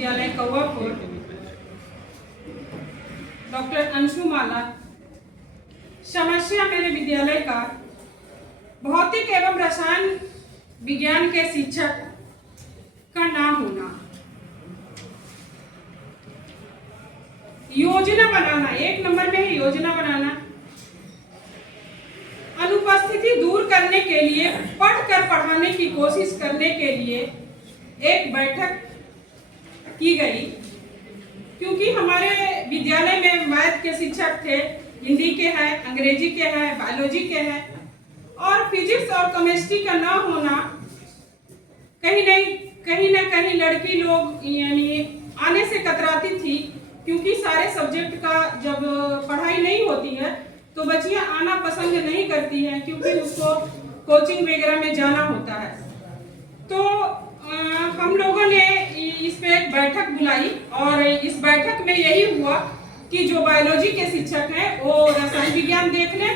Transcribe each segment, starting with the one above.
विद्यालय कौवाकोट डॉक्टर अंशुमाला। समस्या मेरे विद्यालय का भौतिक एवं रसायन विज्ञान के शिक्षक का ना होना। योजना बनाना, एक नंबर में है योजना बनाना। अनुपस्थिति दूर करने के लिए, पढ़कर पढ़ाने की कोशिश करने के लिए एक बैठक की गई, क्योंकि हमारे विद्यालय में मैथ के शिक्षक थे, हिंदी के हैं, अंग्रेजी के हैं, बायोलॉजी के हैं, और फिजिक्स और केमिस्ट्री का ना होना कहीं ना कहीं लड़की लोग यानी आने से कतराती थी, क्योंकि सारे सब्जेक्ट का जब पढ़ाई नहीं होती है तो बच्चियां आना पसंद नहीं करती हैं, क्योंकि उसको कोचिंग वगैरह में जाना होता है। तो हम लोगों ने इस पे एक बैठक बुलाई और इस बैठक में यही हुआ कि जो बायोलॉजी के शिक्षक हैं वो रसायन विज्ञान देख लें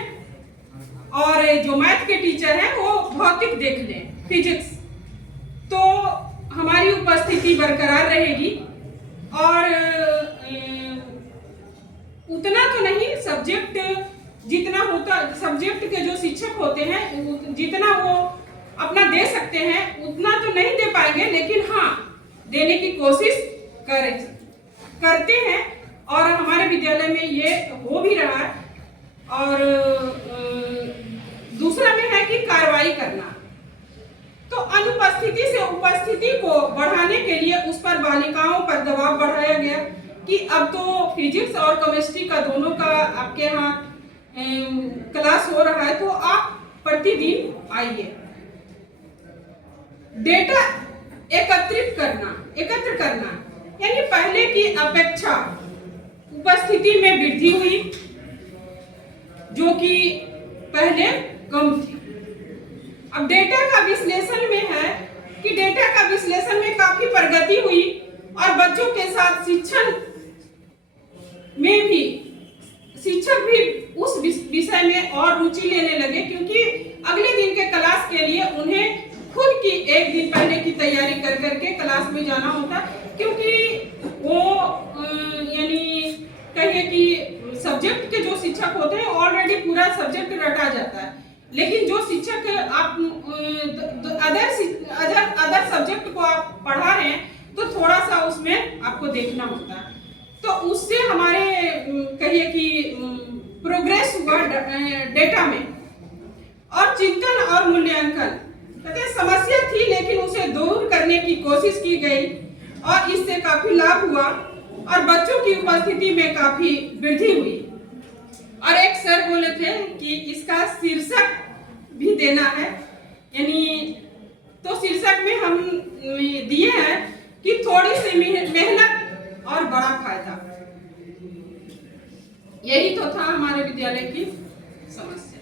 और जो मैथ के टीचर हैं वो भौतिक देख लें, फिजिक्स। तो हमारी उपस्थिति बरकरार रहेगी और उतना तो नहीं, सब्जेक्ट जितना होता, सब्जेक्ट के जो शिक्षक होते हैं जितना वो अपना दे सकते हैं उतना तो नहीं दे पाएंगे, लेकिन हाँ देने की कोशिश करते हैं और हमारे विद्यालय में ये हो भी रहा है। और दूसरा में है कि कार्रवाई करना। तो अनुपस्थिति से उपस्थिति को बढ़ाने के लिए उस पर बालिकाओं पर दबाव बढ़ाया गया कि अब तो फिजिक्स और केमिस्ट्री का दोनों का आपके यहाँ क्लास हो रहा है, तो आप प्रतिदिन आइए। डेटा एकत्र करना, यानी पहले की अपेक्षा उपस्थिति में वृद्धि हुई, जो कि पहले कम थी। अब डेटा का विश्लेषण में है कि डेटा का विश्लेषण में काफी प्रगति हुई और बच्चों के साथ शिक्षण में भी शिक्षक भी उस विषय में और रुचि लेने लगे, क्योंकि अगले दिन के क्लास के लिए उन्हें खुद की एक दिन पहले की तैयारी कर करके क्लास में जाना होता, क्योंकि वो यानी कहिए कि सब्जेक्ट के जो शिक्षक होते हैं ऑलरेडी पूरा सब्जेक्ट रटा जाता है, लेकिन जो शिक्षक आप अदर सब्जेक्ट को आप पढ़ा रहे हैं तो थोड़ा सा उसमें आपको देखना होता है। तो उससे हमारे कहिए कि प्रोग्रेस हुआ डेटा में। और चिंतन और मूल्यांकन, कहते हैं समस्या थी लेकिन उसे दूर करने की कोशिश की गई और इससे काफी लाभ हुआ और बच्चों की उपस्थिति में काफी वृद्धि हुई। और एक सर बोले थे कि इसका शीर्षक भी देना है, यानी तो शीर्षक में हम दिए हैं कि थोड़ी सी मेहनत और बड़ा फायदा। यही तो था हमारे विद्यालय की समस्या।